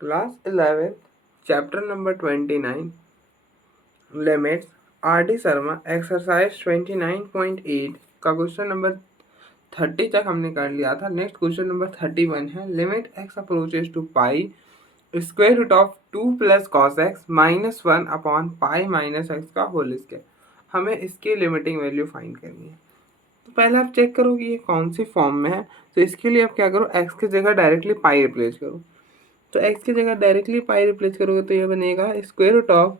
Class 11 chapter number 29 limits R D Sharma exercise 29.8 का question number 30 तक हमने कर लिया था। नेक्स्ट क्वेश्चन नंबर 31 है limit x approaches to pi square root of 2 plus cos x minus 1 upon pi minus x का whole square. हमें इसकी लिमिटिंग वैल्यू फाइंड करनी है। तो पहले आप चेक करो कि ये कौन सी फॉर्म में है। तो इसके लिए आप क्या करो, एक्स की जगह डायरेक्टली पाई रिप्लेस करो। तो x की जगह डायरेक्टली पाई रिप्लेस करोगे तो ये बनेगा square root of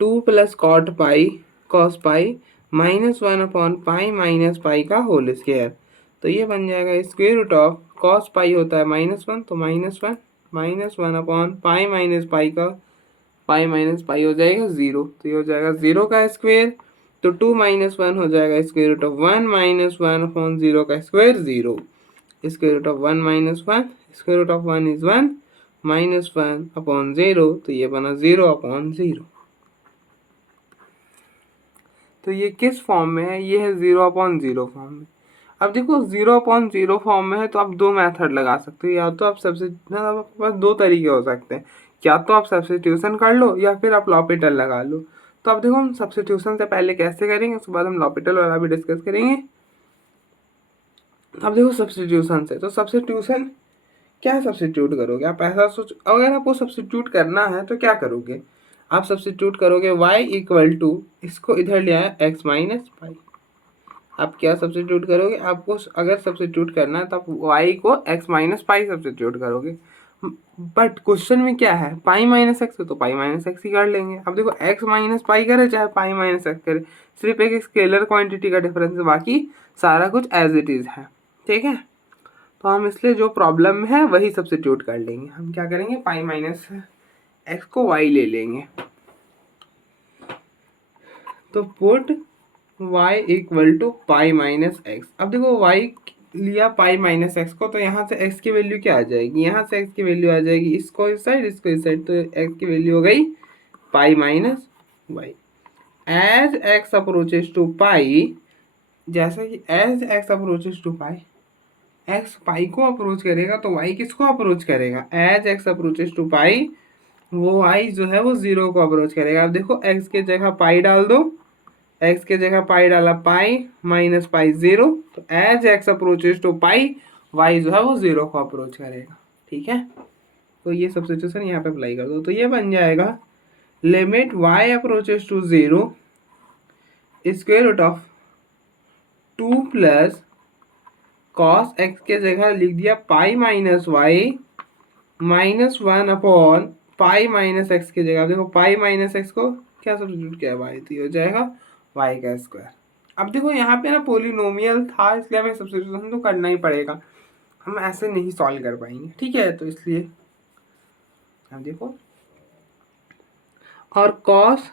2 plus cot pi cos pi minus 1 upon pi minus pi का होल स्क्वायर। तो ये बन जाएगा square root of cos pi होता है -1, तो -1 अपॉन पाई माइनस पाई का पाई माइनस पाई हो जाएगा 0, तो ये हो जाएगा 0 का स्क्वायर। तो 2 - 1 हो जाएगा स्क्वायर रूट ऑफ 1 - 1 अपॉन 0 का square 0। Square root of 1 - 1, square root of 1 is 1 -1 upon 0, तो ये बना 0 अपॉन 0। तो ये किस फॉर्म में है? ये है 0 अपॉन 0 फॉर्म में। अब देखो 0 अपॉन 0 फॉर्म में है तो आप दो मेथड लगा सकते हो। या तो आप आपके पास दो तरीके हो सकते हैं, या तो आप सब्स्टिट्यूशन कर लो या फिर आप लॉपिटल लगा लो। तो अब देखो हम सब्स्टिट्यूशन से पहले कैसे करेंगे, उसके बाद हम लॉपिटल वाला भी डिस्कस करेंगे। अब देखो सब्स्टिट्यूशन से, तो सब्स्टिट्यूशन क्या सब्स्टिट्यूट करोगे आप? ऐसा सोच, अगर आपको सब्स्टिट्यूट करना है तो क्या करोगे आप? सब्स्टिट्यूट करोगे y इक्वल टू, इसको इधर ले आया x माइनस पाई। आप क्या सब्स्टिट्यूट करोगे? आपको अगर सब्स्टिट्यूट करना है तो आप y को x माइनस पाई सब्स्टिट्यूट करोगे। बट क्वेश्चन में क्या है, पाई माइनस एक्स है तो पाई माइनस एक्स ही कर लेंगे। अब देखो x माइनस पाई करे चाहे पाई माइनस एक्स करे, सिर्फ एक स्केलर क्वांटिटी का डिफरेंस है, बाकी सारा कुछ एज इट इज है। ठीक है, तो हम इसलिए जो प्रॉब्लम है वही सब्स्टिट्यूट कर लेंगे। हम क्या करेंगे, पाई माइनस एक्स को y ले लेंगे। तो put y equal to pi minus x. अब देखो y लिया पाई माइनस एक्स को, तो यहाँ से x की वैल्यू क्या आ जाएगी, यहाँ से x की वैल्यू आ जाएगी, इसको इस साइड इसको इस साइड, तो x की वैल्यू हो गई pi minus y. As x approaches to pi, जैसे कि as x approaches to pi, x pi को अप्रोच करेगा तो y किसको अप्रोच करेगा? As x approaches to pi, वो y जो है वो 0 को अप्रोच करेगा। अब देखो x के जगह पाई डाल दो, x के जगह पाई डाला, पाई माइनस पाई 0, तो as x approaches to pi y जो है वो 0 को अप्रोच करेगा। ठीक है, तो ये सब्स्टिट्यूशन यहाँ पे अप्लाई कर दो, तो ये बन जाएगा limit y approaches to 0 square root of 2 plus cos x के जगह लिख दिया pi minus y -1 upon pi minus x की जगह देखो पाई माइनस एक्स को क्या सब्स्टिट्यूट किया, वाई, तो हो जाएगा वाई का स्क्वायर। अब देखो यहाँ पे ना पोलिनोमियल था, इसलिए हमें सब्स्टिट्यूशन तो करना ही पड़ेगा, हम ऐसे नहीं सॉल्व कर पाएंगे। ठीक है, तो इसलिए अब देखो, और कॉस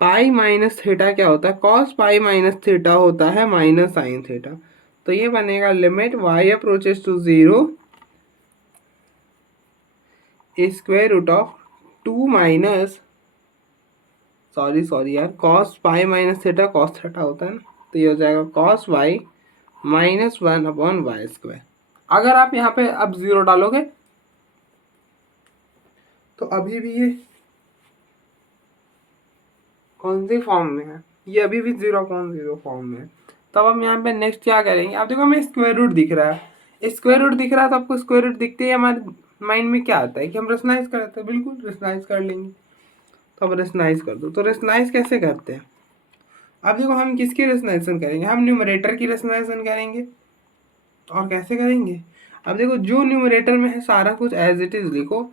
पाई माइनस थीटा क्या होता है? कॉस पाई माइनस थीटा होता है माइनस साइन थीटा। तो ये बनेगा limit y approaches to 0 square root of 2 minus sorry यार, cos pi minus theta cos theta होता है ना, तो ये हो जाएगा cos y -1 upon y square. अगर आप यहाँ पे अब 0 डालोगे तो अभी भी ये कौन सी फॉर्म में है, ये अभी भी 0.0 फॉर्म में है। तब हम यहाँ पे नेक्स्ट क्या करेंगे, अब देखो हमें स्क्वायर रूट दिख रहा है, स्क्वायर रूट दिख रहा है, तो आपको स्क्वायर रूट दिखते ही हमारे माइंड में क्या आता है कि हम रेशनलाइज करते हैं। बिल्कुल रेशनलाइज कर लेंगे, तो अब रेशनलाइज कर दो। तो रेशनलाइज कैसे करते हैं? अब देखो हम किसकी रेशनलाइजेशन करेंगे, हम न्यूमरेटर की रेशनलाइजेशन करेंगे। और कैसे करेंगे? अब देखो जो न्यूमरेटर में है सारा कुछ एज इट इज लिखो,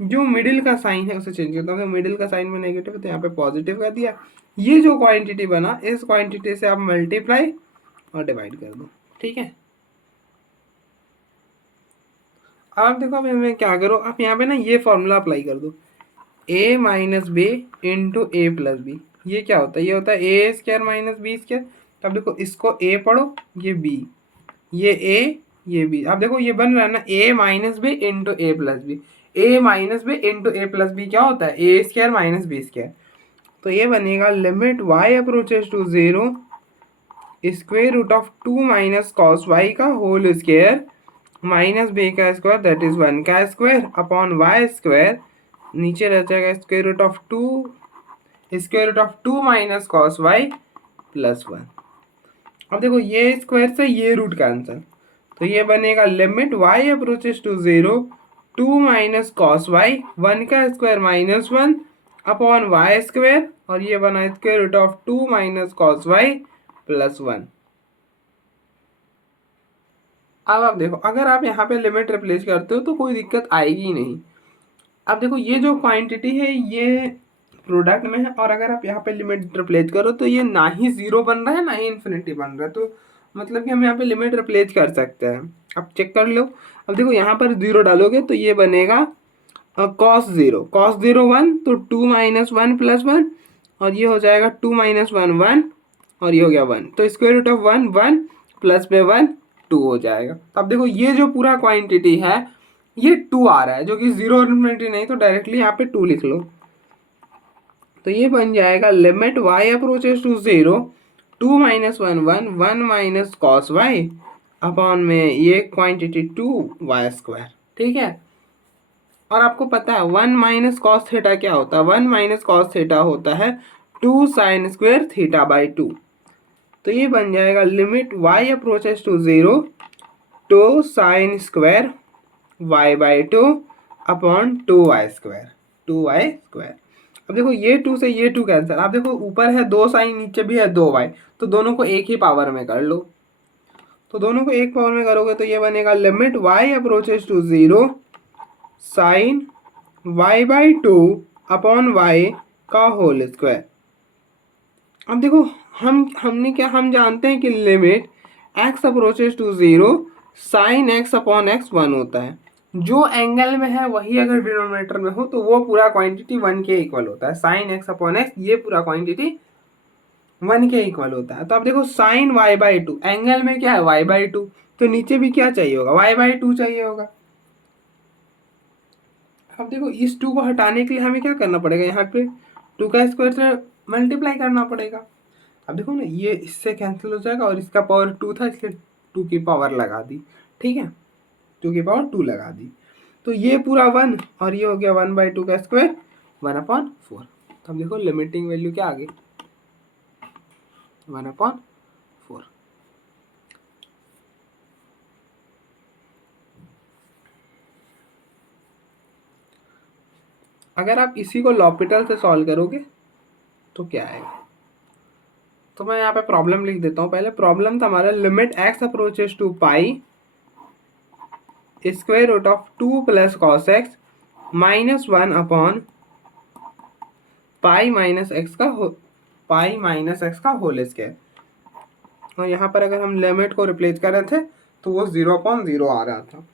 जो मिडिल का साइन है उसे चेंज करता हूँ। मिडिल का साइन में नेगेटिव है तो यहाँ पे पॉजिटिव कर दिया। ये जो क्वांटिटी बना, इस क्वांटिटी से आप मल्टीप्लाई और डिवाइड कर दो। ठीक है, अब देखो, अब हमें क्या करो, आप यहाँ पे ना ये फॉर्मूला अप्लाई कर दो, a minus B into A plus B. ये क्या होता है? ये होता है A square minus B square. तब देखो इसको a पढ़ो, ये b, ये a, ये b। अब देखो ये बन रहा है ना a minus B into A plus B. a minus B into A plus B क्या होता है? A square minus B square. तो ये बनेगा limit y approaches to 0 square root of 2 minus cos y का होल स्क्वायर माइनस बी का square that is 1 का square upon y square, नीचे रह जाएगा square root of 2 minus cos y plus 1। अब देखो ये स्क्वायर से ये रूट कैंसिल, तो ये बनेगा limit y approaches to 0 2 minus cos y 1 का square minus 1 upon y square, और ये बना square root of 2 minus cos y plus 1। अब आप देखो अगर आप यहाँ पे लिमिट रिप्लेस करते हो तो कोई दिक्कत आएगी ही नहीं। अब देखो ये जो क्वांटिटी है ये प्रोडक्ट में है, और अगर आप यहाँ पे लिमिट रिप्लेस करो तो ये ना ही जीरो बन रहा है ना ही इन्फिनिटी बन रहा है, तो मतलब कि हम यहाँ पे लिमिट रिप्लेस कर सकते हैं। अब चेक कर लो। अब देखो यहाँ पर जीरो डालोगे तो ये बनेगा कॉस जीरो 1, तो 2 माइनस 1 प्लस 1, और ये हो जाएगा 2 माइनस 1 1, और ये हो गया 1, तो स्क्वायर रूट ऑफ 1 1 प्लस में 1 2 हो जाएगा। तो अब देखो ये जो पूरा क्वांटिटी है ये 2 आ रहा है, जो कि जीरो इन्फिनिटी नहीं, तो डायरेक्टली यहाँ पे 2 लिख लो। तो ये बन जाएगा limit y approaches to 0 2 minus 1 1 1 minus cos y upon में ये क्वांटिटी 2 वाई स्क्वायर। ठीक है, और आपको पता है 1 माइनस कॉस थीटा क्या होता है? 1 माइनस कॉस थीटा होता है 2 साइन स्क्वायर थीटा बाई 2। तो ये बन जाएगा limit y approaches to 0 2 sine square y by 2 upon 2y square. अब देखो ये 2 से ये 2 कैंसिल, आप देखो ऊपर है 2 साइन नीचे भी है 2y, तो दोनों को एक ही पावर में कर लो। तो दोनों को एक पावर में करोगे तो ये बनेगा limit y approaches to 0 sine y by 2 upon y का होल स्क्वायर। अब देखो हम जानते हैं कि limit x approaches to 0 sine x upon x 1 होता है। जो एंगल में है वही अगर डिनोमिनेटर में हो तो वो पूरा क्वांटिटी 1 के इक्वल होता है। साइन x अपॉन x ये पूरा क्वांटिटी 1 के इक्वल होता है। तो अब देखो साइन y बाई 2, एंगल में क्या है y बाई 2, तो नीचे भी क्या चाहिए होगा y बाई 2 चाहिए होगा। अब देखो इस 2 को हटाने के लिए हमें क्या करना पड़ेगा, यहाँ पे 2 का स्क्वायर से मल्टीप्लाई करना पड़ेगा। अब देखो ना ये इससे कैंसिल हो जाएगा, और इसका पावर 2 था इसलिए 2 की पावर लगा दी। ठीक है, 2 की पावर 2 लगा दी, तो ये पूरा 1, और ये हो गया 1 बाई 2 का स्क्वायर 1/4। तो अब देखो लिमिटिंग वैल्यू क्या आ गई 1/4। अगर आप इसी को लॉपिटल से सॉल्व करोगे तो क्या आएगा, तो मैं यहाँ पे प्रॉब्लम लिख देता हूँ। पहले प्रॉब्लम था हमारा limit x approaches to pi square root of 2 plus cos x minus 1 upon pi minus x का होल स्क्वायर। और यहाँ पर अगर हम लिमिट को रिप्लेस कर रहे थे तो वो 0/0 आ रहा था।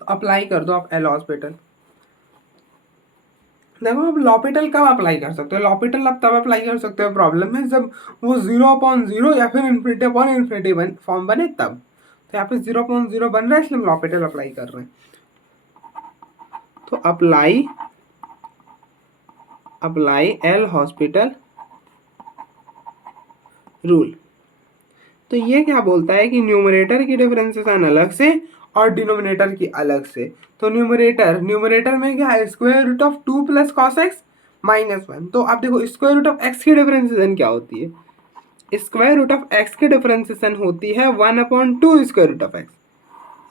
तो अप्लाई कर दो आप एल हॉस्पिटल। देखो आप लॉपिटल कब अप्लाई कर सकते हो, लॉपिटल आप तब अप्लाई कर सकते हो प्रॉब्लम में जब वो 0/0 या फिर इन्फिनिटी फॉर्म बने तब। तो यहाँ पे 0/0 बन रहा है इसलिए हम लॉपिटल अप्लाई कर रहे हैं। तो अप्लाई एल हॉस्पिटल रूल। तो ये क्या बोलता है कि न्यूमरेटर की डिफरेंशिएशन अलग से और डिनोमिनेटर की अलग से। तो न्यूमरेटर में क्या है square root of 2 plus cos x minus 1। तो आप देखो स्क्वायर रूट ऑफ एक्स की डिफरेंशिएशन क्या होती है, स्क्वायर रूट ऑफ एक्स की डिफरेंशिएशन होती है 1/2 square root of x.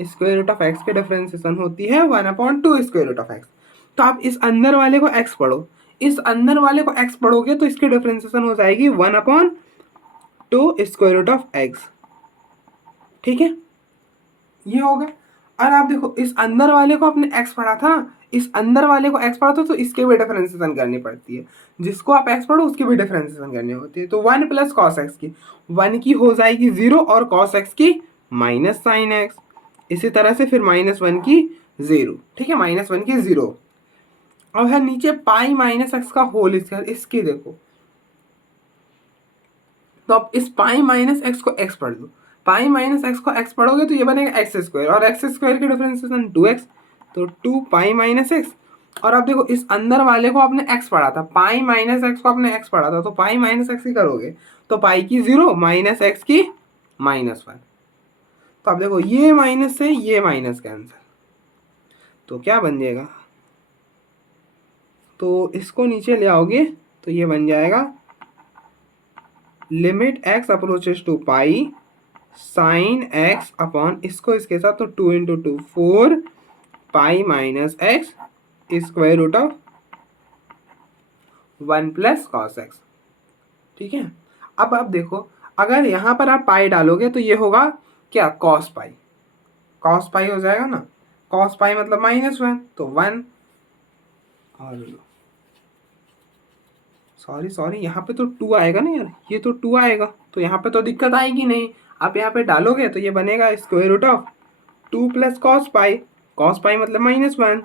Square root of x की डिफरेंशिएशन होती है 1/2 स्क्वायर रूट ऑफ एक्स। तो आप इस अंदर वाले को एक्स पढ़ो, इस अंदर वाले को एक्स पढ़ोगे तो इसकी डिफरेंशिएशन हो जाएगी 1/2 स्क्वायर रूट ऑफ एक्स। ठीक है, ये होगा। और आप देखो इस अंदर वाले को आपने एक्स पढ़ा था ना, इस अंदर वाले को एक्स पढ़ा था तो इसके भी डिफरेंशिएशन करनी पड़ती है। जिसको आप एक्स पढ़ो उसकी भी डिफरेंशिएशन करनी होती है। तो 1 प्लस कॉस एक्स की 1 की हो जाएगी 0 और कॉस एक्स की माइनस साइन एक्स। इसी तरह से फिर -1 की 0। ठीक है, -1 की 0। अब है नीचे पाई माइनस एक्स का होल स्क्वायर, इसकी देखो तो आप इस पाई माइनस एक्स को एक्स पढ़ लो, पाई माइनस एक्स को एक्स पढ़ोगे तो ये बनेगा एक्स स्क्वायर, और एक्स स्क्वायर की डिफरेंशिएशन 2x, तो 2 पाई माइनस एक्स। और अब देखो इस अंदर वाले को आपने x पढ़ा था, पाई माइनस एक्स को आपने x पढ़ा था, तो पाई माइनस एक्स ही करोगे तो पाई की 0 माइनस एक्स की -1। तो आप देखो ये माइनस से ये माइनस कैंसिल, तो क्या बन जाएगा, तो इसको नीचे ले आओगे तो ये बन जाएगा limit x approaches to pi sine x upon इसको इसके साथ तो 2 into 2 4 pi minus x square root of 1 plus cos x. ठीक है, अब आप देखो अगर यहाँ पर आप पाई डालोगे तो ये होगा क्या, कॉस पाई, कॉस पाई हो जाएगा ना, कॉस पाई मतलब -1 तो 1, और सॉरी यहाँ पे तो 2 आएगा ना यार, ये तो 2 आएगा, तो यहाँ पे तो दिक्कत आएगी नहीं। आप यहाँ पे डालोगे तो ये बनेगा square root of 2 plus cos pi मतलब -1,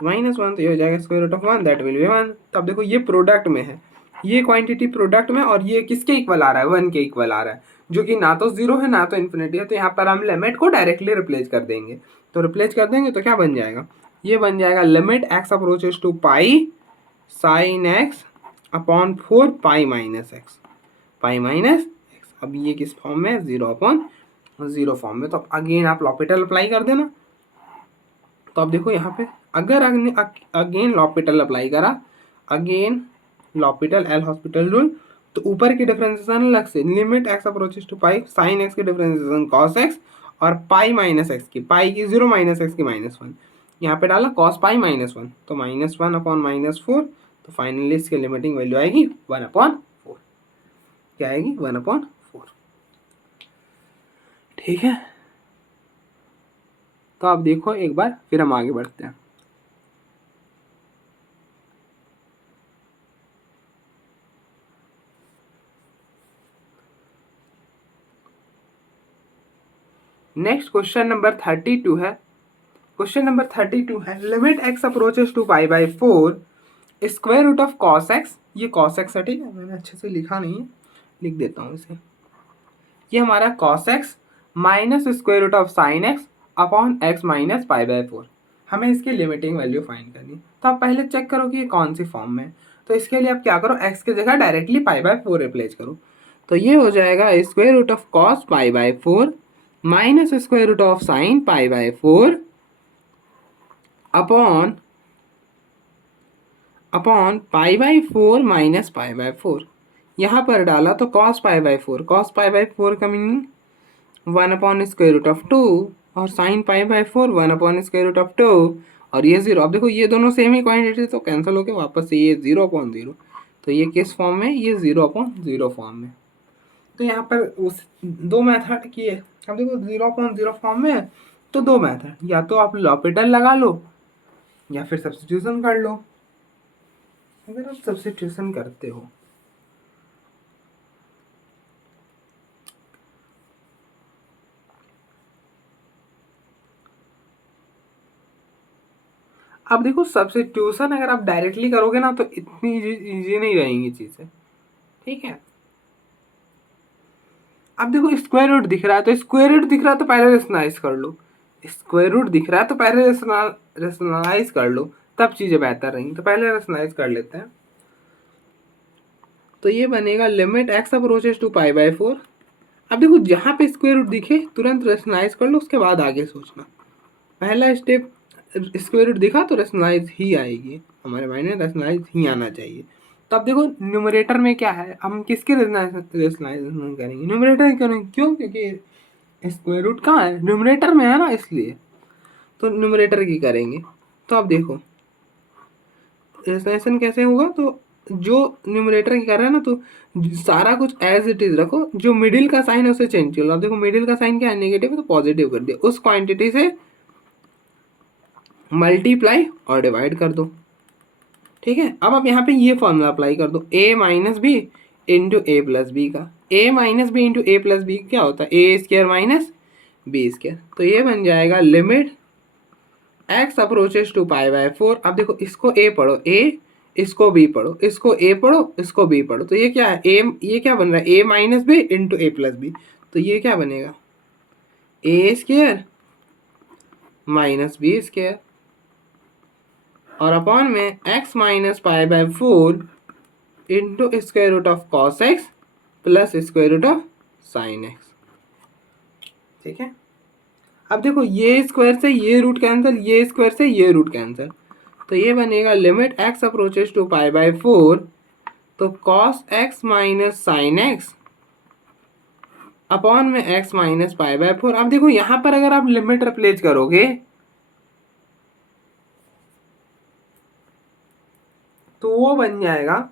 -1 तो ये हो जाएगा square root of 1, that will be 1। तब देखो ये प्रोडक्ट में है, ये क्वांटिटी प्रोडक्ट में, और ये किसके इक्वल आ रहा है, 1 के इक्वल आ रहा है, जो कि ना तो 0 है ना तो इन्फिनिटी है। तो यहाँ पर हम लिमिट को डायरेक्टली रिप्लेस कर देंगे, तो रिप्लेस कर देंगे तो क्या बन जाएगा, ये बन जाएगा limit x approaches to pi sine x upon 4 pi minus x, pi minus x. अब ये किस फॉर्म में, 0/0 फॉर्म में। तो अगेन आप लॉपिटल अप्लाई कर देना। तो अब देखो यहाँ पे अगर अगेन लॉपिटल अप्लाई करा, again L'Hopital L hospital rule, तो ऊपर की डिफरेंशिएशन अलग से, limit x approaches to pi sine x की डिफरेंशिएशन कॉस एक्स, और पाई माइनस एक्स की, पाई की 0 माइनस एक्स की -1, यहाँ पे डाला कॉस पाई -1, तो -1 अपॉन -4, तो फाइनली इसकी लिमिटिंग वैल्यू आएगी 1/4। क्या आएगी, 1/4। ठीक है, तो आप देखो एक बार, फिर हम आगे बढ़ते हैं। नेक्स्ट क्वेश्चन नंबर 32 है। क्वेश्चन नंबर 32 है, limit x approaches to pi by 4 square root of cos x, ये कॉस एक्स है, ठीक है, मैंने अच्छे से लिखा नहीं है, लिख देता हूँ इसे। ये हमारा cos x minus square root of sine x upon x minus pi by 4, हमें इसकी लिमिटिंग वैल्यू फाइंड करनी। तो आप पहले चेक करो कि ये कौन सी फॉर्म में है। तो इसके लिए आप क्या करो, एक्स की जगह डायरेक्टली पाई बाई 4 रिप्लेस करो। तो ये हो जाएगा square root of cos pi by 4 minus square root of sine pi by 4 upon pi by 4 minus pi by 4। यहाँ पर डाला तो cos pi by 4, cos pi by 4 का meaning 1 upon square root of 2, और sine pi by 4 1 upon square root of 2, और ये 0। अब देखो ये दोनों सेम ही क्वांटिटी, तो कैंसिल होके वापस से ये 0/0, तो ये किस फॉर्म में, ये 0/0 फॉर्म में। तो यहाँ पर उस दो मेथड किए। अब देखो 0/0 फॉर्म में है, तो दो मेथड, या तो आप लॉपिटल लगा लो या फिर सब्स्टिट्यूशन कर लो। अगर आप सब्स्टिट्यूशन करते हो, अब देखो सब्स्टिट्यूशन अगर आप डायरेक्टली करोगे ना तो इतनी इजी नहीं रहेंगी चीजें, ठीक है। अब देखो स्क्वायर रूट दिख रहा है, तो स्क्वायर रूट दिख रहा है तो पहले रेशनलाइज कर लो, स्क्वायर रूट दिख रहा है तो पहले रेशनलाइज कर लो, तब चीजें बेहतर रहेंगी। तो पहले रेशनलाइज कर लेते हैं। तो ये बनेगा limit x approaches to pi by 4। अब देखो जहाँ पे स्क्वायर रूट दिखे तुरंत रेशनलाइज कर लो, उसके बाद आगे सोचना। पहला स्टेप, स्क्वायर रूट दिखा तो रेशनलाइज ही आएगी, हमारे माइंड में रेशनलाइज ही आना चाहिए। तो अब देखो न्यूमरेटर में क्या है, हम किसके रेशनलाइजेशन करेंगे, न्यूमरेटर करेंगे। क्यों, क्योंकि स्क्वायर रूट कहाँ है, न्यूमरेटर में है ना, इसलिए तो न्यूमरेटर की करेंगे। तो अब देखो रेशनलाइजेशन कैसे होगा, तो जो न्यूमरेटर की कर रहा है ना, तो सारा कुछ एज इट इज रखो, जो मिडिल का साइन है उसे चेंज कर लो। अब देखो मिडिल का साइन क्या है, नेगेटिव है, तो पॉजिटिव कर दिया, उस क्वांटिटी से मल्टीप्लाई और डिवाइड कर दो, ठीक है। अब आप यहाँ पे ये फॉर्मूला अप्लाई कर दो, a minus B into A plus B का। a minus B into A plus B क्या होता है, A square minus B square. तो ये बन जाएगा limit x approaches to pi by 4। अब देखो इसको a पढ़ो, a, इसको b पढ़ो, इसको a पढ़ो, इसको b पढ़ो। तो ये क्या है, a, ये क्या बन रहा है, a minus B into A plus B. तो ये क्या बनेगा, a square minus B square, और अपॉन में x minus pi by 4 into square root of cos x plus square root of sine x, ठीक है। अब देखो ये स्क्वायर से ये रूट कैंसिल, ये स्क्वायर से ये रूट कैंसिल, तो ये बनेगा limit x approaches to pi by 4, तो cos x minus sine x upon में एक्स माइनस पाई बाय 4। अब देखो यहाँ पर अगर आप लिमिट रिप्लेस करोगे तो वो बन जाएगा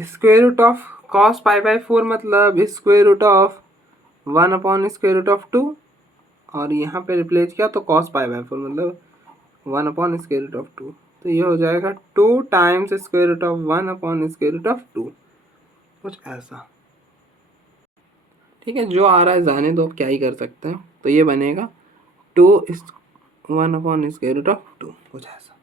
square root of cos pi by 4 मतलब square root of 1 upon square root of 2, और यहाँ पे रिप्लेस किया तो कॉस पाई बाय 4 मतलब 1 अपॉन स्क्वायर रूट ऑफ 2, तो ये हो जाएगा 2 times square root of 1 upon square root of 2, कुछ ऐसा। ठीक है, जो आ रहा है जाने दो, अब क्या ही कर सकते हैं। तो ये बनेगा 1 अपॉन स्क्वायर रूट ऑफ 2, कुछ ऐसा।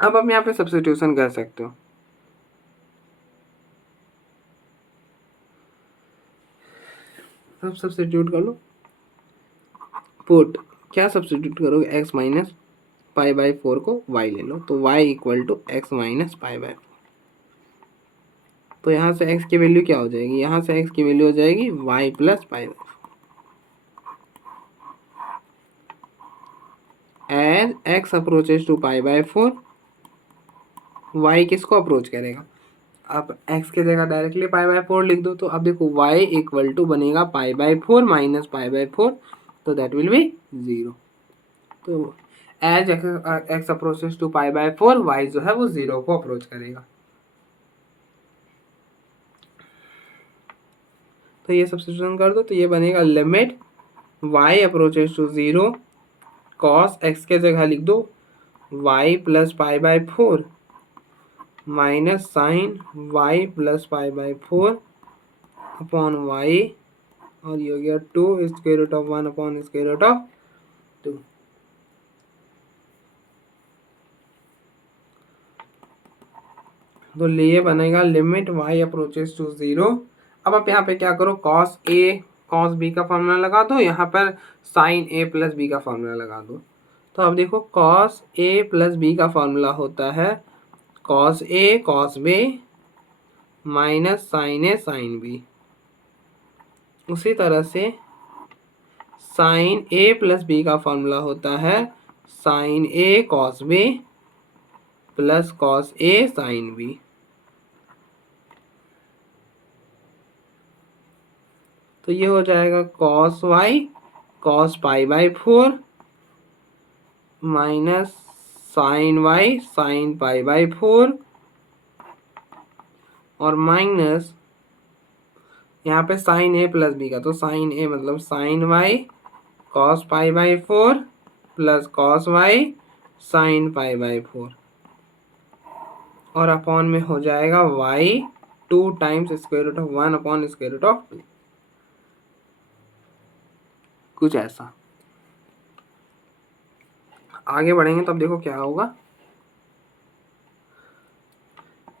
अब हम यहाँ पे सब्स्टिट्यूशन कर सकते हो। अब सब्स्टिट्यूट कर लो, पुट क्या सब्स्टिट्यूट करोगे, एक्स माइनस पाई बाय 4 को y ले लो, तो y equal to x minus pi by 4। तो यहाँ से x की वैल्यू क्या हो जाएगी, यहाँ से x की वैल्यू हो जाएगी y plus pi by 4। As x approaches to pi by 4, y किसको अप्रोच करेगा, अब x की जगह डायरेक्टली पाई बाय 4 लिख दो, तो अब देखो y इक्वल टू बनेगा pi by 4 minus pi by 4, तो दैट विल बी 0। तो as x approaches to pi by 4, y जो है वो 0 को अप्रोच करेगा। तो ये सब्स्टिट्यूशन कर दो, तो ये बनेगा limit y approaches to 0 cos x के जगह लिख दो y plus pi by 4 minus sine y plus pi by 4 upon y, और ये हो गया 2 square root of 1 upon square root of 2। तो ये बनेगा लिमिट y अप्रोचेस टू 0। अब आप यहाँ पे क्या करो, कॉस a कॉस b का फॉर्मूला लगा दो, यहाँ पर साइन a प्लस b का फॉर्मूला लगा दो। तो अब देखो कॉस a प्लस b का फॉर्मूला होता है cos a cos b minus sine a sine b। उसी तरह से साइन a प्लस b का फॉर्मूला होता है sine a cos b plus cos a sine b। तो ये हो जाएगा cos y cos pi by 4 minus sine y sine pi by 4 और माइनस यहाँ पे साइन a प्लस b का, तो साइन a मतलब sine y cos pi by 4 plus cos y sine pi by 4, और अपॉन में हो जाएगा y 2 times square root of 1 upon square root of 2, कुछ ऐसा। आगे बढ़ेंगे तो अब देखो क्या होगा।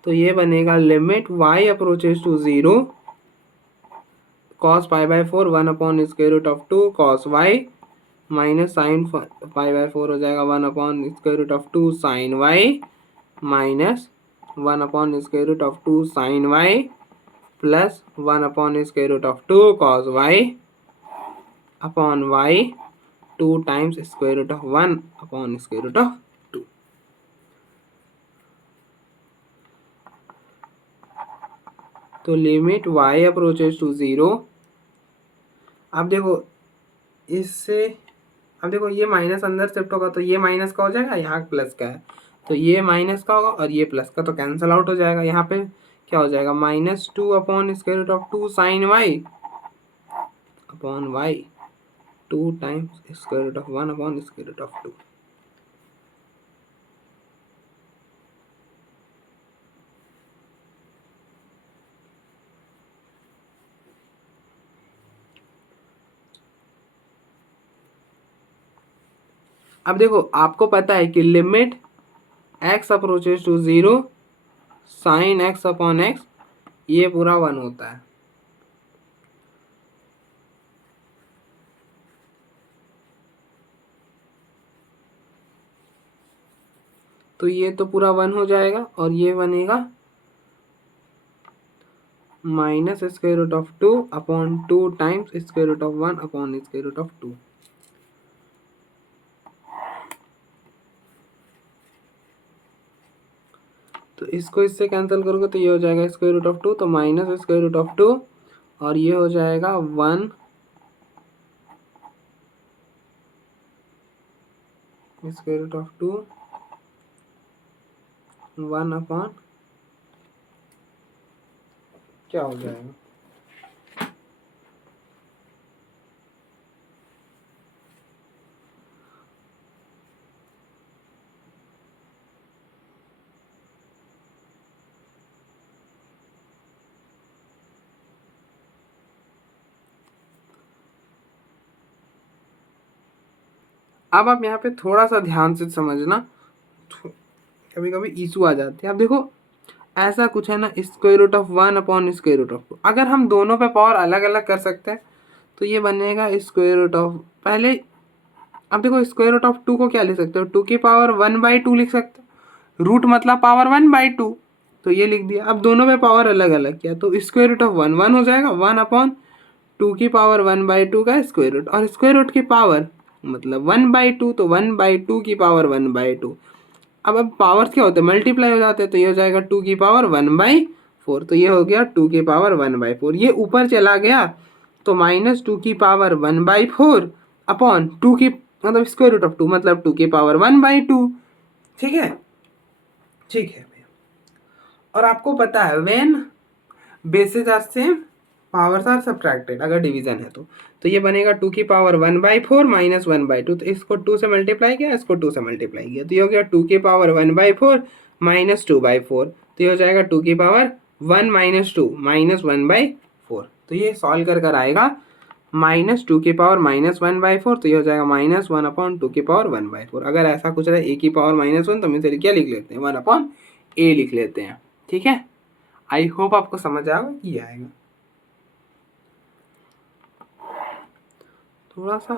तो ये बनेगा limit y approaches to 0 cos pi by 4 1 upon square root of 2 cos y minus sine pi by 4 हो जाएगा 1 upon square root of 2 sine y minus 1 upon square root of 2 sine y plus 1 upon square root of 2 cos y upon y 2 times square root of 1 upon square root of 2। तो limit y approaches to 0। अब देखो इससे, अब देखो ये minus अंदर shift होगा तो ये माइनस का हो जाएगा, यहाँ प्लस का है तो ये माइनस का होगा और ये प्लस का, तो कैंसिल आउट हो जाएगा। यहाँ पे क्या हो जाएगा -2 upon square root of 2 sine y upon y 2 times square root of 1 upon square root of 2। अब देखो आपको पता है कि limit x approaches to 0 sine x upon x ये पूरा 1 होता है। तो ये तो पूरा 1 हो जाएगा और ये बनेगा minus square root of 2 upon 2 times square root of 1 upon square root of 2। तो इसको इससे कैंसिल करोगे तो ये हो जाएगा स्क्वायर रूट ऑफ 2, तो माइनस स्क्वायर रूट ऑफ 2 और ये हो जाएगा 1 स्क्वायर रूट ऑफ 2 1 अपॉन क्या हो जाएगा अब आप यहाँ पे थोड़ा सा ध्यान से समझना, कभी कभी इशू आ जाते हैं। अब देखो ऐसा कुछ है ना, square root of 1 upon square root of 2, अगर हम दोनों पे पावर अलग अलग कर सकते हैं तो ये बनेगा स्क्वायर रूट ऑफ पहले। अब देखो स्क्वायर रूट ऑफ 2 को क्या लिख सकते हो, 2 की पावर 1/2 लिख सकते हो, रूट मतलब पावर 1/2, तो ये लिख दिया। अब दोनों पे पावर अलग अलग किया तो स्क्वायर रूट ऑफ 1 1 हो जाएगा, 1 अपॉन 2 की पावर 1/2 का स्क्वायर रूट, और स्क्वायर रूट की पावर मतलब 1/2, तो 1/2 की पावर 1/2। अब पावर्स क्या होते हैं, मल्टीप्लाई हो जाते हैं, तो ये हो जाएगा 2 की पावर 1/4, तो ये हो गया 2 की पावर 1/4। ये ऊपर चला गया तो -2 की पावर 1/4 अपॉन 2 की मतलब स्क्वायर रूट ऑफ 2 मतलब 2 की पावर 1/2। ठीक है, ठीक है भैया। और आपको पता है when bases are same powers are subtracted, अगर डिवीजन है तो ये बनेगा 2 की पावर 1/4 माइनस 1/2, तो इसको 2 से मल्टीप्लाई किया, इसको 2 से मल्टीप्लाई किया, तो ये हो गया 2 की पावर 1/4 माइनस 2/4, तो ये हो जाएगा 2 की पावर 1 माइनस 2 माइनस 1/4। तो ये सॉल्व कर कर आएगा -2 की पावर -1/4, तो ये हो जाएगा -1 अपॉन 2 की पावर 1/4। अगर ऐसा कुछ रहे a की पावर -1 तो हम इसे क्या लिख लेते हैं, 1 अपॉन a लिख लेते हैं। ठीक है, आई होप आपको समझ आएगा कि आएगा। थोड़ा सा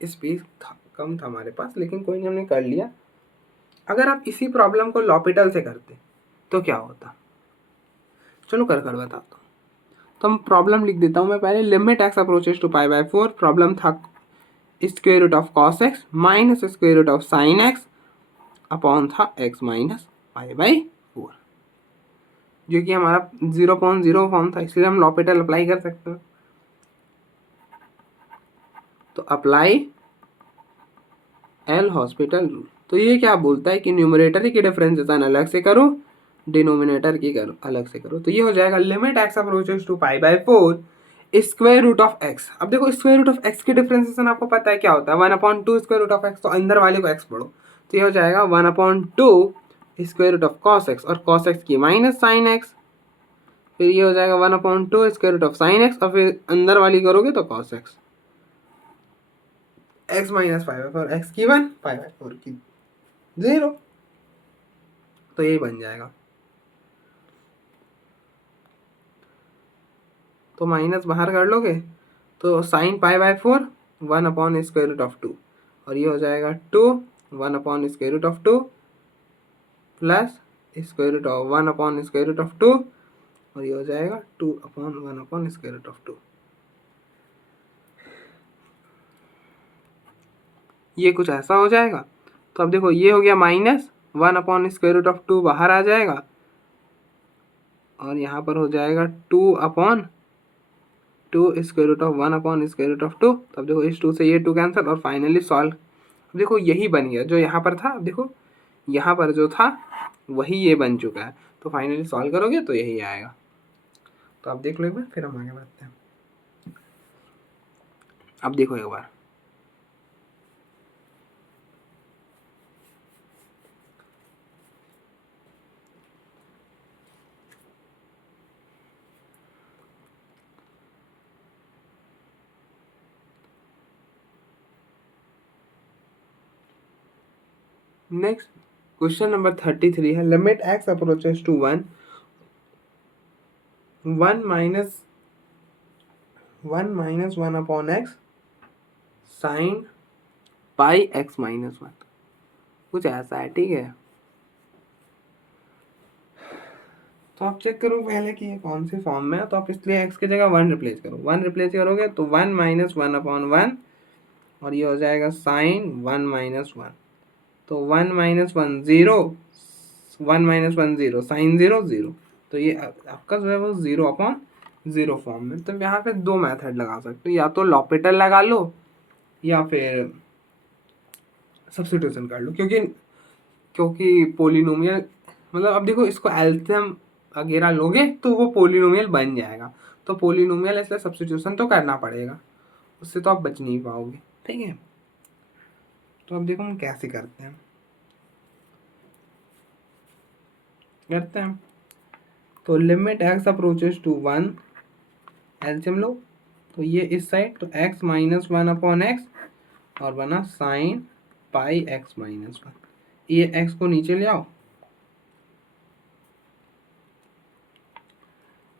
स्पेस था, कम था हमारे पास, लेकिन कोई नहीं, हमने कर लिया। अगर आप इसी प्रॉब्लम को लॉपिटल से करते तो क्या होता, चलो कर कर बताता हूँ। तो हम प्रॉब्लम लिख देता हूँ मैं पहले, limit x approaches to π/4, problem था square root of cos x minus square root of sine x upon था x माइनस π/4, जो कि हमारा 0.0 फॉर्म था, इसलिए हम लॉपिटल अप्लाई कर सकते हैं। तो अप्लाई एल हॉस्पिटल रूल। तो ये क्या बोलता है कि न्यूमरेटर की डिफरेंशिएशन अलग से करो, डिनोमिनेटर की करो अलग से करो। तो ये हो जाएगा limit x approaches to π/4 square root of x. अब देखो स्क्वायर रूट ऑफ एक्स की डिफरेंशिएशन आपको पता है क्या होता है, 1/2 स्क्वायर रूट ऑफ एक्स, तो अंदर वाले को एक्स पढ़ो, तो ये हो जाएगा 1/2 square root of cos x, और कॉस एक्स की माइनस साइन एक्स, फिर ये हो जाएगा 1/2 square root of sine x, और फिर अंदर वाली करोगे तो cos x, x minus π/4, x की 1 π/4 की 0, तो यही बन जाएगा। तो माइनस बाहर कर लोगे तो sine π/4 1 upon square root of 2, और ये हो जाएगा 2 1 upon square root of 2 plus square root of 1 upon square root of 2, और ये हो जाएगा 2 upon 1 upon square root of 2। ये कुछ ऐसा हो जाएगा। तो अब देखो ये हो गया -1 अपॉन स्क्वायर रूट ऑफ 2 बाहर आ जाएगा, और यहाँ पर हो जाएगा 2 upon 2 square root of 1 upon square root of 2। तब देखो इस 2 से ये 2 कैंसिल, और फाइनली सॉल्व। देखो यही बन गया जो यहाँ पर था, देखो यहाँ पर जो था वही ये बन चुका है, तो फाइनली सॉल्व करोगे तो यही आएगा। तो आप देख लो एक बार, फिर हम आगे बढ़ते हैं। अब देखो एक बार, नेक्स्ट क्वेश्चन नंबर 33 है, limit x approaches to 1 1 minus 1 upon x sine π x-1, कुछ ऐसा है। ठीक है, तो आप चेक करो पहले कि ये कौन से फॉर्म में है, तो आप इसलिए x की जगह 1 रिप्लेस करो, 1 रिप्लेस करोगे तो 1 माइनस 1/1 और ये हो जाएगा साइन 1 माइनस 1, तो 1 माइनस 1 0, 1 माइनस 1 0, साइन 0 0, तो ये आपका जो है वो 0/0 फॉर्म में। तो यहाँ पे दो मेथड लगा सकते हो, या तो लॉपिटल लगा लो या फिर सब्स्टिट्यूशन कर लो, क्योंकि पोलिनोमियल मतलब अब देखो इसको एल्सियम वगैरह लोगे तो वो पोलिनोमियल बन जाएगा, तो पोलिनोमियल इसलिए सब्स्टिट्यूशन तो करना पड़ेगा, उससे तो आप बच नहीं पाओगे। ठीक है, तो अब देखो हम कैसे करते हैं तो लिमिट x अप्रोचेस टू 1, एल्सियम लो, तो ये इस साइड तो x माइनस 1/x और बना साइन पाई x माइनस 1, ये x को नीचे ले आओ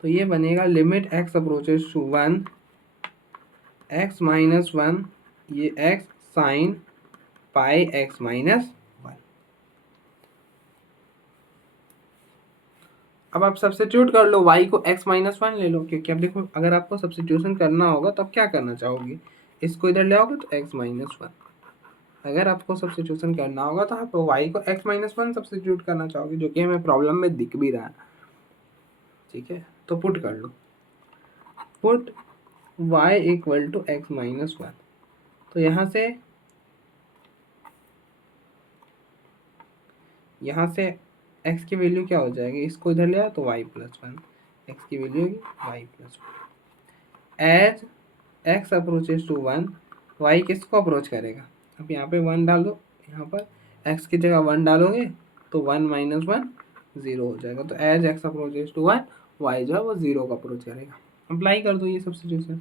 तो ये बनेगा limit x approaches to 1, x minus 1, ये x sine pi x minus 1। अब आप सब्स्टिट्यूट कर लो, y को x माइनस 1 ले लो, क्योंकि अब देखो अगर आपको सब्स्टिट्यूशन करना होगा तो आप क्या करना चाहोगे, इसको इधर ले आओगे तो x माइनस 1, अगर आपको सब्स्टिट्यूशन करना होगा तो आप y को x माइनस 1 सब्स्टिट्यूट करना चाहोगे, जो कि हमें प्रॉब्लम में दिख भी रहा है। ठीक है, तो पुट कर लो, put y equal to x minus 1, तो यहाँ से x की वैल्यू क्या हो जाएगी, इसको इधर ले आओ तो y प्लस 1, x की वैल्यू होगी y plus 1। As x approaches to 1, y किसको अप्रोच करेगा, अब यहाँ पे 1 डाल दो, यहाँ पर x की जगह 1 डालोगे तो 1 माइनस 1 0 हो जाएगा, तो as x approaches to 1, y जो है वो 0 का अप्रोच करेगा। अप्लाई कर दो ये सब्स्टिट्यूशन,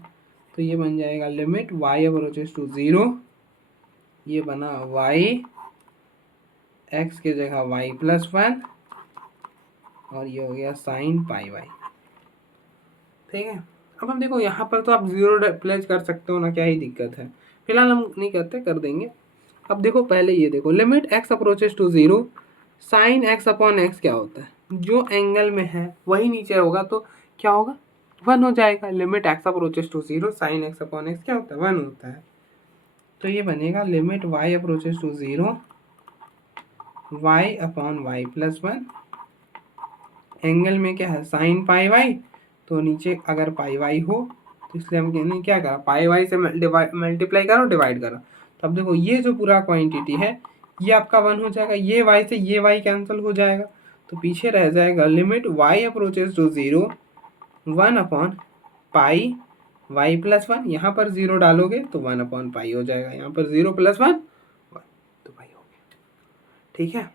तो ये बन जाएगा लिमिट y अप्रोचेस टू 0, ये बना y x की जगह y प्लस 1 और ये हो गया साइन पाई y। ठीक है, अब हम देखो यहाँ पर तो आप 0 रिप्लेस कर सकते हो ना, क्या ही दिक्कत है, फिलहाल हम नहीं करते, कर देंगे। अब देखो पहले ये देखो limit x approaches to 0, sine x upon x क्या होता है, जो एंगल में है वही नीचे होगा, तो क्या होगा 1 हो जाएगा। Limit x approaches to 0, sine x upon x क्या होता है 1 होता है, तो ये बनेगा limit y approaches to 0, y upon y plus 1, angle में क्या है साइन पाई y, तो नीचे अगर पाई y हो तो इसलिए हम कहने क्या करा, पाई y से मल्टीप्लाई करो डिवाइड करो, तो अब देखो ये जो पूरा क्वांटिटी है ये आपका 1 हो जाएगा, ये y से ये y कैंसिल हो जाएगा, तो पीछे रह जाएगा limit y approaches to 0, 1 upon pi y plus 1, यहाँ पर 0 डालोगे तो 1 अपॉन पाई हो जाएगा, यहाँ पर 0 प्लस 1 तो पाई हो गया। ठीक है,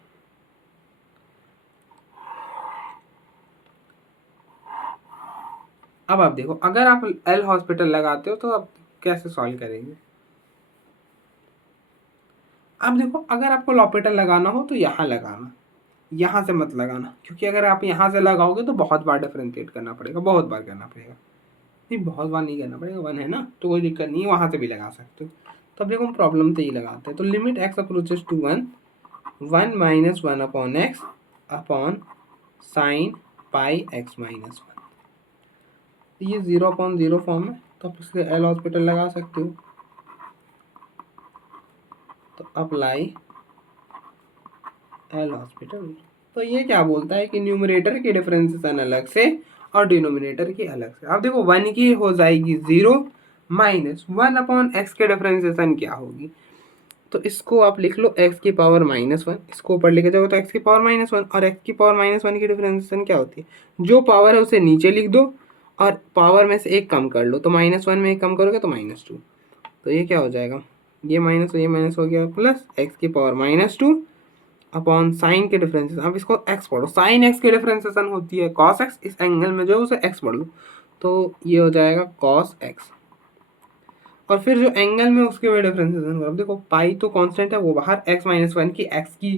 अब आप देखो अगर आप एल हॉस्पिटल लगाते हो तो आप कैसे सॉल्व करेंगे। अब देखो अगर आपको लॉपिटल लगाना हो तो यहाँ लगाना, यहाँ से मत लगाना, क्योंकि अगर आप यहाँ से लगाओगे तो बहुत बार डिफरेंशिएट करना पड़ेगा, बहुत बार करना पड़ेगा, नहीं बहुत बार नहीं करना पड़ेगा, 1 है ना तो कोई दिक्कत नहीं है, वहाँ से भी लगा सकते हो। तो अब देखो हम प्रॉब्लम से ही लगाते हैं, तो limit x approaches to 1, 1 minus 1 upon x upon sine pi x minus 1, ये 0/0 फॉर्म है, तो आप इसके एल हॉस्पिटल लगा सकते हो, तो अप्लाई एल हॉस्पिटल। तो ये क्या बोलता है कि न्यूमरेटर की डिफरेंशिएशन अलग से और डिनोमिनेटर की अलग से। अब देखो 1 की हो जाएगी 0 माइनस 1 अपॉन एक्स की डिफरेंशिएशन क्या होगी, तो इसको आप लिख लो x की पावर -1, इसको ऊपर लेके जाओ तो x की पावर -1, और x की पावर -1 की डिफरेंशिएशन क्या होती है, जो पावर है उसे नीचे लिख दो और पावर में से एक कम कर लो, तो -1 में एक कम करोगे तो -2, तो ये क्या हो जाएगा, ये माइनस हो गया प्लस x की पावर -2 अपॉन साइन के डिफरेंशिएशन। अब इसको x पढ़ो, साइन x की डिफरेंशिएशन होती है cos x, इस एंगल में जो है उसे x पढ़ लो, तो ये हो जाएगा cos x, और फिर जो एंगल में उसके वे डिफरेंशिएशन करो। देखो पाई तो कांस्टेंट है, वो बाहर x-1 की x की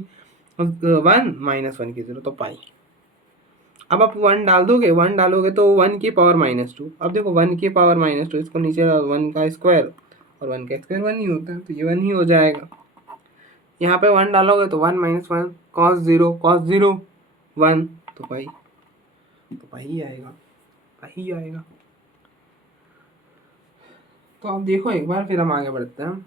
1 -1 की 0, तो पाई। अब आप 1 डाल दोगे, 1 डालोगे तो 1 की पावर -2, अब देखो 1 की पावर -2 इसको नीचे 1 का स्क्वायर, और 1 का स्क्वायर 1 ही होता है, तो ये 1 ही हो जाएगा। यहाँ पे 1 डालोगे तो 1 - 1 cos 0 1, तो पाई। तो वही आएगा, वही आएगा। तो आप देखो एक बार, फिर हम आगे बढ़ते हैं।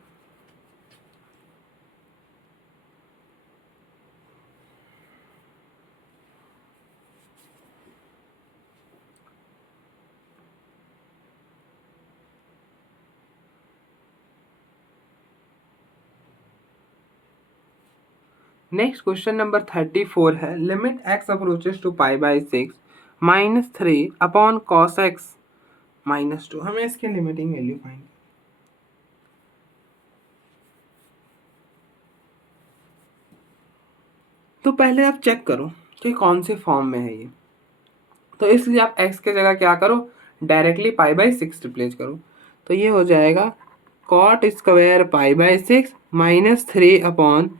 नेक्स्ट क्वेश्चन नंबर 34 है, limit x approaches to pi by 6 -3 upon cos x -2। हमें इसके लिमिटिंग वैल्यू फाइंड। तो पहले आप चेक करो कि कौन से फॉर्म में है ये। तो इसलिए आप x के जगह क्या करो, डायरेक्टली पाई बाई 6 रिप्लेस करो। तो ये हो जाएगा cot square pi by 6 -3 upon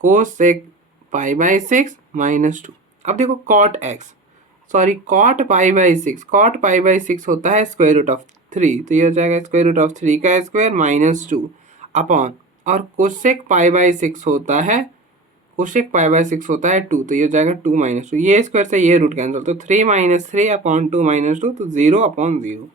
cosec pi by 6 -2। अब देखो cot x, sorry cot pi by 6, cot pi by 6 होता है स्क्वायर रूट ऑफ 3, तो ये हो जाएगा स्क्वायर रूट ऑफ 3 का स्क्वायर -2 अपॉन, और कोसेक पाई बाई 6 होता है, कोशेक पाई बाई 6 होता है 2, तो ये हो जाएगा 2 -2, ये स्क्वायर से ये रूट कैंसिल, तो 3 -3 अपॉन 2 -2, तो 0 अपॉन 0।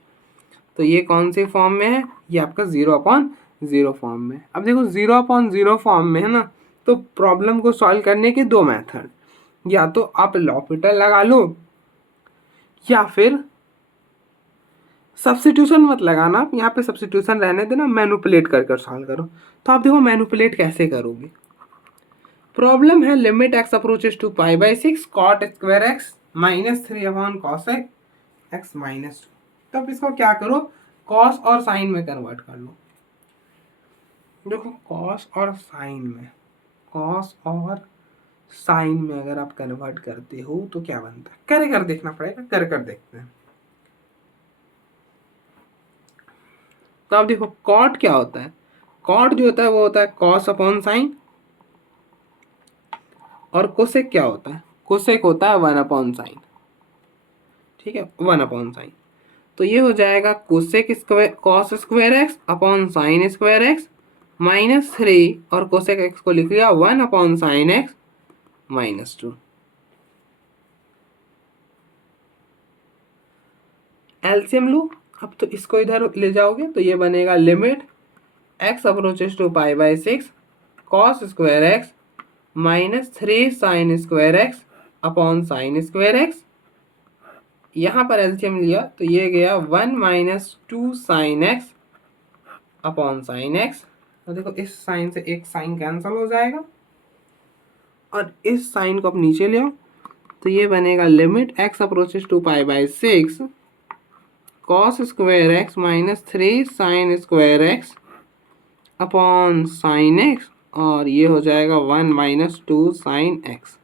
तो ये कौन से फॉर्म में है, ये आपका 0 अपॉन 0 फॉर्म में। अब देखो 0 अपॉन 0 फॉर्म में है ना, तो प्रॉब्लम को सॉल्व करने के दो मेथड, या तो आप लॉपिटल लगा लो, या फिर सब्स्टिट्यूशन मत लगाना, आप यहाँ पे सब्स्टिट्यूशन रहने देना, मैनिपुलेट कर कर सॉल्व करो। तो आप देखो मैनिपुलेट कैसे करोगे। प्रॉब्लम है limit x approaches to pi by 6 cot square x -3 upon cos x -2। तब इसको क्या करो, कॉस और साइन में कन्वर्ट कर लो। देखो कॉस और साइन में, कॉस और साइन में अगर आप कन्वर्ट करते हो तो क्या बनता है, कर कर देखना पड़ेगा, कर कर देखते हैं। तो आप देखो कॉट क्या होता है, कॉट जो होता है वो होता है कॉस अपॉन साइन, और कोसेक क्या होता है, कोसेक होता है 1 अपॉन साइन। ठीक है, 1 अपॉन साइन। तो ये हो जाएगा cosec square cos square x upon sine square x -3, और कोसेक एक्स को लिख लिया 1 अपॉन साइन एक्स -2। एलसीएम लो, अब तो इसको इधर ले जाओगे तो ये बनेगा limit x approaches to pi by 6 cos square x -3 sine square x upon sine square x. यहाँ पर एलसीएम लिया तो ये गया 1 -2 sine x upon sine x. तो देखो इस साइन से एक साइन कैंसिल हो जाएगा, और इस साइन को आप नीचे ले आओ, तो ये बनेगा limit x approaches to pi by 6 cos square x -3 sine square x upon sine x, और ये हो जाएगा 1 -2 साइन एक्स,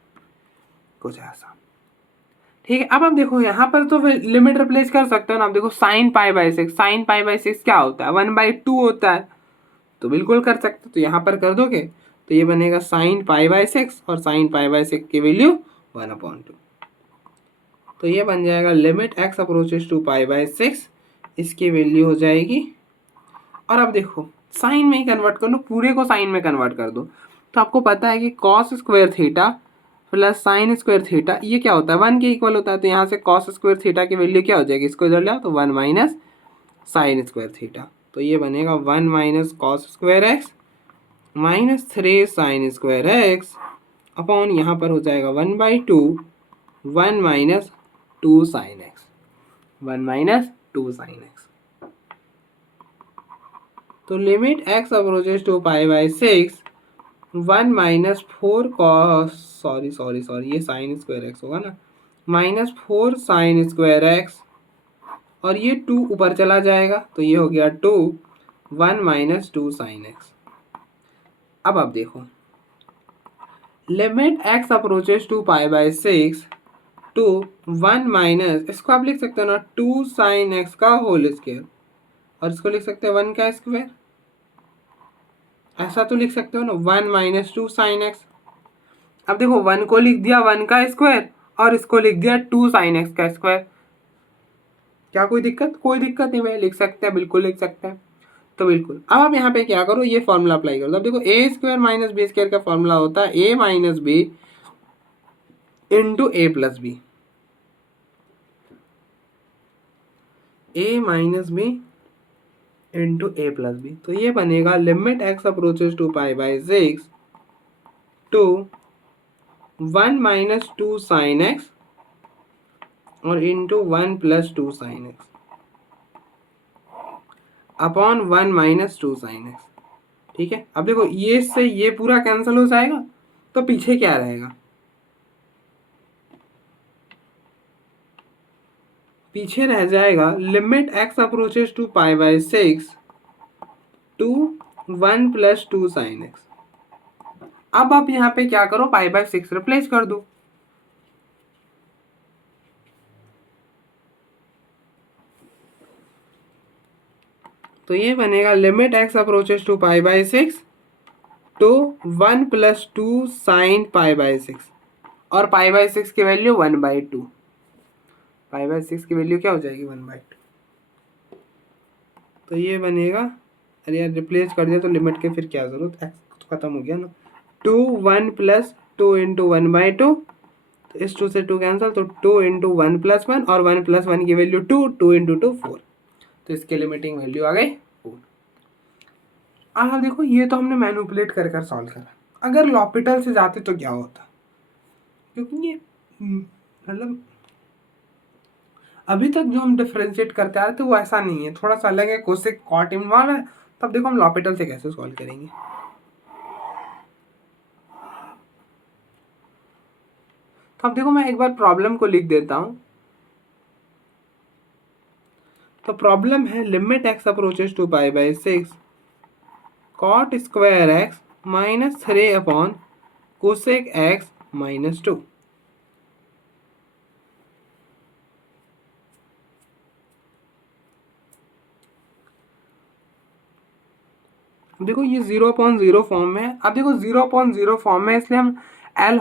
कुछ ऐसा। ठीक है, अब आप देखो यहाँ पर तो लिमिट रिप्लेस कर सकते हो ना। आप देखो sign pi by 6, sign pi by 6 क्या होता है, 1/2 होता है, तो बिल्कुल कर सकते हो। तो यहाँ पर कर दोगे तो ये बनेगा साइन पाई बाई 6, और साइन पाई बाई 6 की वैल्यू 1/2। तो ये बन जाएगा limit x approaches to pi by 6, इसकी वैल्यू हो जाएगी। और अब देखो साइन में ही कन्वर्ट कर लो, पूरे को साइन में कन्वर्ट कर दो। तो आपको पता है कि cos square theta plus sine square theta ये क्या होता है, 1 के इक्वल होता है। तो यहाँ से कॉस स्क्वायर थीटा की वैल्यू क्या हो जाएगी, इसको इधर ले आओ तो 1 - साइन स्क्वायर थीटा। तो ये बनेगा 1 - cos square x -3 sine square x upon यहाँ पर हो जाएगा 1/2 1 - 2 साइन एक्स, 1 - 2 साइन एक्स। तो limit x approaches to pi by 6 1 - 4 cos sorry ये साइन स्क्वायर एक्स होगा ना, -4 साइन स्क्वायर एक्स, और ये 2 ऊपर चला जाएगा तो ये हो गया 2 1 - 2 साइन एक्स। अब आप देखो limit x approaches to pi by 6 to 1 - इसको आप लिख सकते हो ना 2 साइन एक्स का होल स्क्वायर, और इसको लिख सकते हैं 1 का स्क्वायर, ऐसा तो लिख सकते हो ना 1 - 2 साइन एक्स। अब देखो 1 को लिख दिया 1 का स्क्वायर, और इसको लिख दिया 2 साइन एक्स का स्क्वायर। क्या कोई दिक्कत, कोई दिक्कत नहीं भाई, लिख सकते हैं, बिल्कुल लिख सकते हैं। तो बिल्कुल अब आप यहाँ पे क्या करो, ये फॉर्मूला अप्लाई करो। अब देखो a square minus B square का फॉर्मूला होता है a - b into a plus b. A minus B into A plus B. तो ये बनेगा limit x approaches to pi by 6 to 1 minus 2 sine x और into 1 plus 2 sine x upon 1 minus 2 sine x. ठीक है, अब देखो ये से ये पूरा कैंसिल हो जाएगा, तो पीछे क्या रहेगा? पीछे रह जाएगा limit x approaches to pi by 6 to 1 plus 2 sine x. अब आप यहाँ पे क्या करो, पाई बाई 6 रिप्लेस कर दो। तो ये बनेगा limit x approaches to pi by 6 to 1 plus 2 sine pi by 6 और पाई बाई 6 की वैल्यू 1/2। पाई बाई 6 की वैल्यू क्या हो जाएगी? 1/2। तो ये बनेगा, अरे यार रिप्लेस कर दिया तो लिमिट के फिर क्या जरूरत, एक्स तो खत्म हो गया ना। 2 1 प्लस 2 इंटू 1/2, तो इस 2 से 2 कैंसिल, तो 2 इंटू 1 प्लस 1 और 1 प्लस 1 की वैल्यू 2, 2 इंटू 2 4। तो इसकी लिमिटिंग वैल्यू आ गई 4। अब देखो ये तो हमने मैनिपुलेट कर कर सॉल्व करा, अगर लॉपिटल से जाते तो क्या होता? क्योंकि ये मतलब अभी तक जो हम डिफरेंशिएट करते आ रहे थे वो ऐसा नहीं है, थोड़ा सा अलग है, कोसेक कॉट इन्वॉल्व है। तब देखो हम लॉपिटल से कैसे सॉल्व करेंगे। तो अब देखो मैं एक बार प्रॉब्लम को लिख देता हूं। तो प्रॉब्लम है limit x approaches to pi by 6 cot square x minus 3 upon cosec x minus 2। देखो ये 0/0 फॉर्म में है। अब देखो 0/0 फॉर्म में, इसलिए हम एल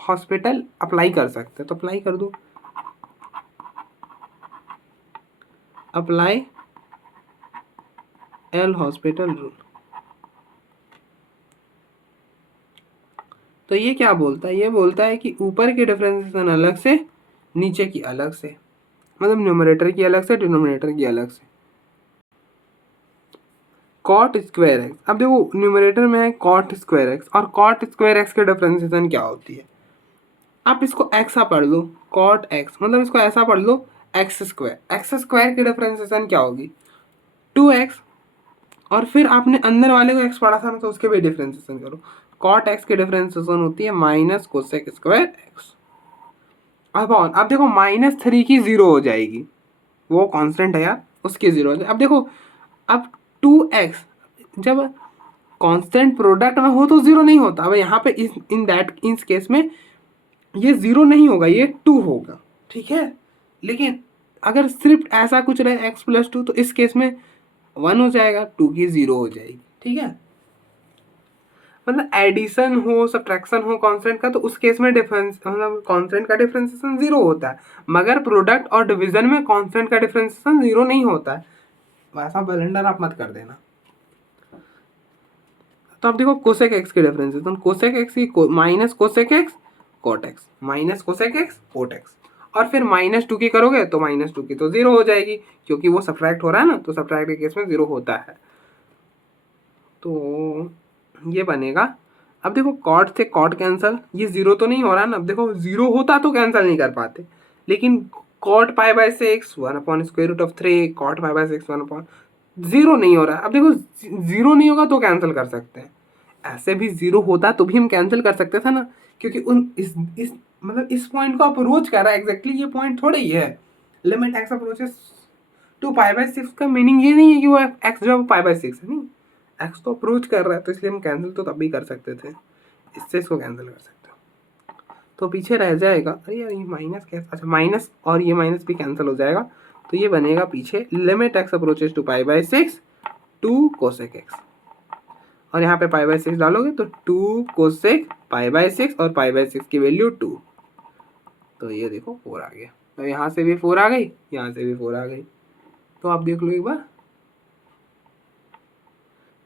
हॉस्पिटल अप्लाई कर सकते हैं। तो अप्लाई कर दो, अप्लाई एल हॉस्पिटल रूल। तो ये क्या बोलता है? ये बोलता है कि ऊपर की डिफरेंशिएशन अलग से, नीचे की अलग से, मतलब न्यूमरेटर की अलग से, डिनोमिनेटर की अलग से। कॉट स्क्वायर एक्स, अब देखो न्यूमरेटर में है कॉट स्क्वायर एक्स, और कॉट स्क्वायर एक्स की डिफरेंशिएशन क्या होती है? आप इसको ऐसा पढ़ लो, कॉट एक्स, मतलब इसको ऐसा पढ़ लो एक्स स्क्वायर। एक्स स्क्वायर की डिफरेंशिएशन क्या होगी? 2x, और फिर आपने अंदर वाले को एक्स पढ़ा था ना, तो उसके भी डिफरेंशिएशन करो। कॉट एक्स की डिफरेंशिएशन होती है minus cosec square x upon, अब देखो -3 की 0 हो जाएगी, वो कांस्टेंट है यार, उसकी 0 हो जाएगी। अब देखो अब 2x जब कांस्टेंट प्रोडक्ट में हो तो 0 नहीं होता। अब यहाँ पे इस केस में ये 0 नहीं होगा, ये 2 होगा, ठीक है। लेकिन अगर सिर्फ ऐसा कुछ रहे x प्लस 2, तो इस केस में 1 हो जाएगा, 2 की 0 हो जाएगी, ठीक है। मतलब एडिशन हो, सब्ट्रैक्शन हो कांस्टेंट का, तो उस केस में डिफरेंस, मतलब कांस्टेंट का डिफरेंशिएशन 0 होता है। मगर प्रोडक्ट और डिवीजन में कांस्टेंट का डिफरेंशिएशन 0 नहीं होता है। वैसा ब्लेंडर आप मत कर देना। तो अब देखो कोसेक एक्स की डिफरेंशिएशन, कोसेक एक्स की minus cosec x cot x, minus cosec x cot x, और फिर -2 की करोगे तो -2 की तो 0 हो जाएगी, क्योंकि वो सब्ट्रैक्ट हो रहा है ना, तो सब्ट्रैक्ट के केस में 0 होता है। तो ये बनेगा, अब देखो कॉट से कॉट कैंसल, ये 0 तो नहीं हो रहा है ना। अब देखो 0 होता तो कैंसिल नहीं कर पाते, लेकिन cot pi by 6 1/√3 cot pi by 6 1 0 नहीं हो रहा है। अब देखो 0 नहीं होगा तो कैंसिल कर सकते हैं, ऐसे भी 0 होता तो भी हम कैंसिल कर सकते थे ना, क्योंकि उन इस मतलब इस पॉइंट को अप्रोच कर रहा है एग्जैक्टली, ये पॉइंट थोड़ा ही है। Limit x approaches to pi by 6 का मीनिंग ये नहीं है कि वो एक्स जो है पाई बाई 6 है, नहीं, एक्स तो अप्रोच कर रहा है, तो इसलिए हम कैंसिल तो तब भी कर सकते थे, इससे इसको कैंसिल कर सकते हो। तो पीछे रह जाएगा, अरे यार ये माइनस कैसे, अच्छा माइनस और ये माइनस भी कैंसिल हो जाएगा। तो ये बनेगा पीछे limit x approaches to pi by 6 2 cosec x, और यहाँ पे पाई बाई 6 डालोगे तो 2 कोसेक पाई बाई 6, और पाई बाई 6 की वैल्यू 2। तो ये देखो 4 आ गया, तो यहाँ से भी 4 आ गई, यहाँ से भी 4 आ गई। तो आप देख लो एक बार,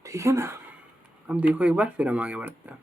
ठीक है ना। अब देखो एक बार, फिर हम आगे बढ़ते हैं।